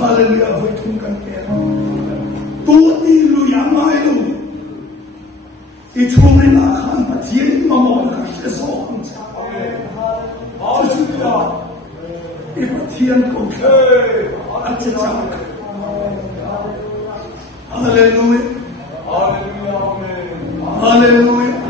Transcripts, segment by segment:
Hallelujah, vui thung kan te tu ti lu ya mai lu i thung ri la khan pa thien ma mo ka se so ang cha hallelujah i pa thien ko ke a cha cha hallelujah hallelujah hallelujah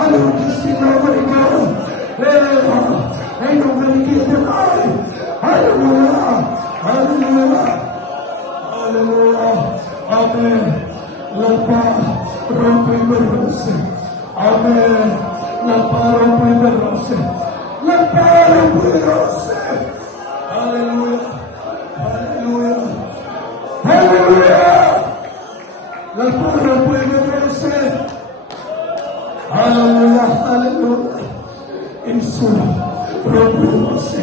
Hallelujah. Ain't nobody get them out. Hallelujah. Hallelujah. Hallelujah. Amen. Lapa rompe berose. Amen. Lapa rompe berose. Lapa rompe berose. Hallelujah. Hallelujah. Hallelujah. Lapa rompe berose. Hallelujah. Hallelujah. Insura rompe berose.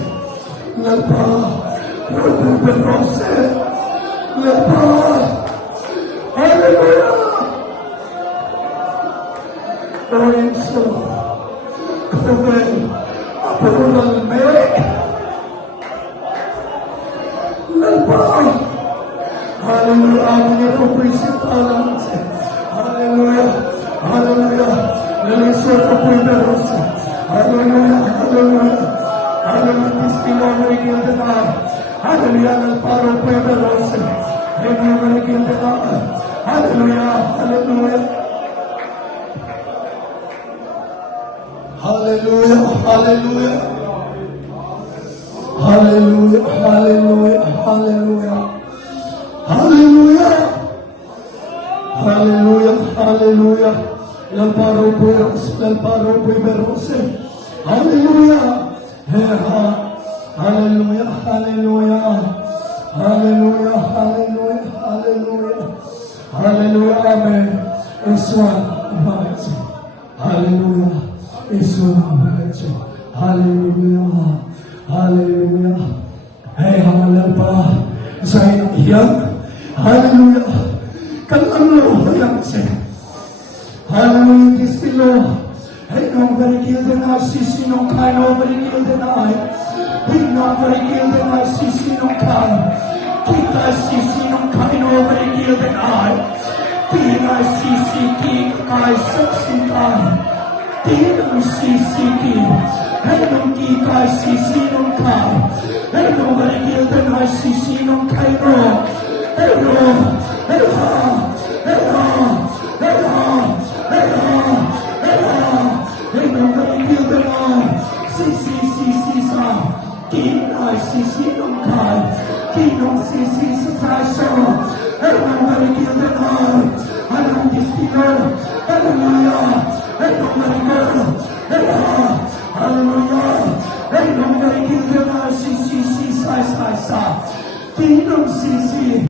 Lapa rompe berose. Lapa. Hallelujah. Orange Coven Approval Make Lalpa. Hallelujah. Amin po principal. Hallelujah. Hallelujah. Lalisor po po iberos. Hallelujah. Hallelujah. Hallelujah. Testimony gilda na. Hallelujah. Nalparo po iberos. Hallelujah. Gilda na. Hallelujah. Hallelujah. Hallelujah. Hallelujah. Hallelujah. Hallelujah. Hallelujah. Hallelujah. Hallelujah. Hallelujah. Lalparo po iberos. Hallelujah. Hallelujah. Hallelujah. Hallelujah. Hallelujah. Hallelujah. Hallelujah. Amen. Iswan. Hallelujah. Iswan. Hallelujah. Hallelujah. Hey, hamalan pa sa iyan. Hallelujah. Kalalo lang siya. Hallelujah. Kistilo. Hey, nobody killed an ICC, no kind. Nobody killed an I. Hey, nobody killed an ICC, no kind. Keep ICC, no kind. Nobody killed an I. King ICC, King I, Subsin kind. King ICC, King. Hey, no King ICC, no kind. Hey, nobody killed an ICC, no kind. Hey, no. Hey, ha. Hey, ha. Hey, ha. Hey, ha. Hey, ha. Hey, nobody killed an I. CC, sa. King ICC, no kind. King CC, sa. Hey, nobody killed an I. I don't dispute. Hallelujah. Hey, nobody killed. Hey, hallelujah. Hey, nobody killed an I. CC, sa. Kingdom CC.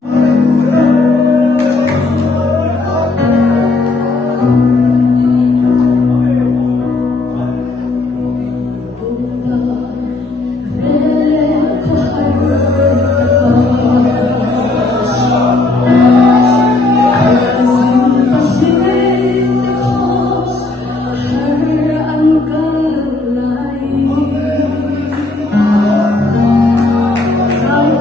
Ang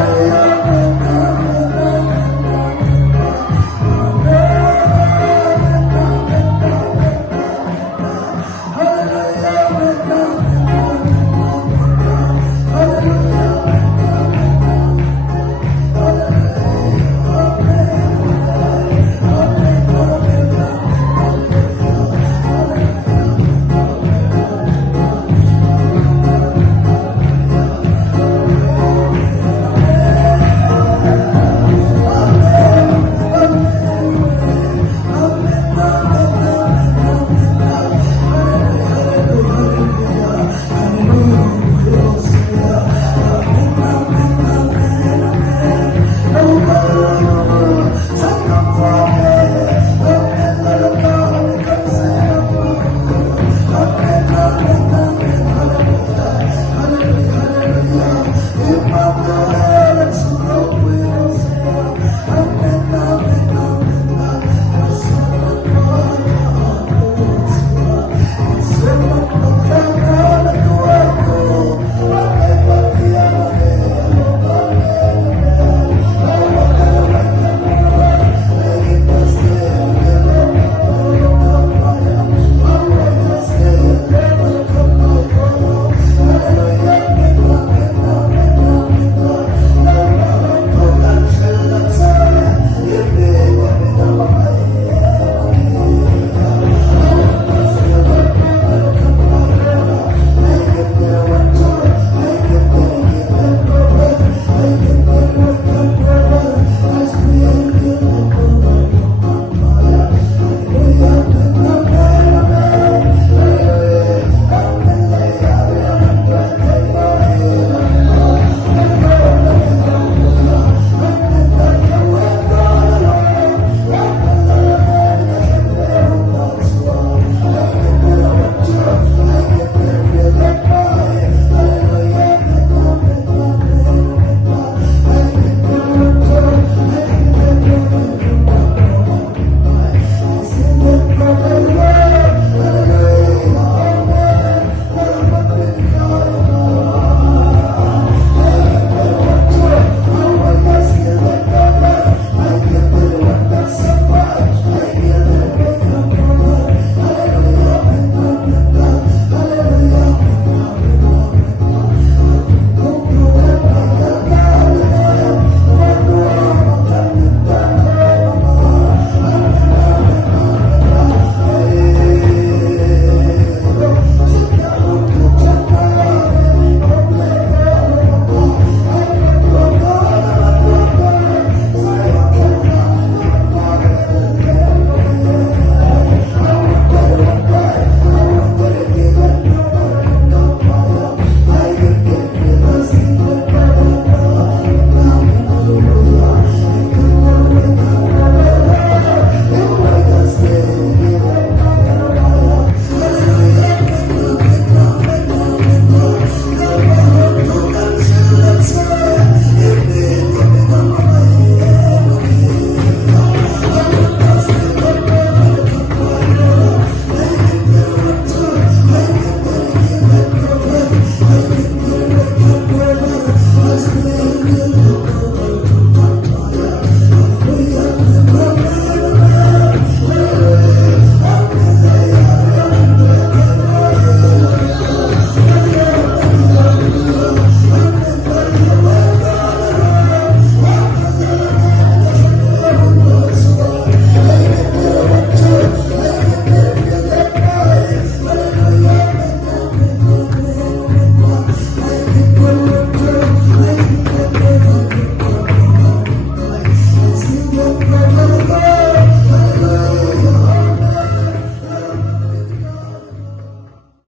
Hallelujah.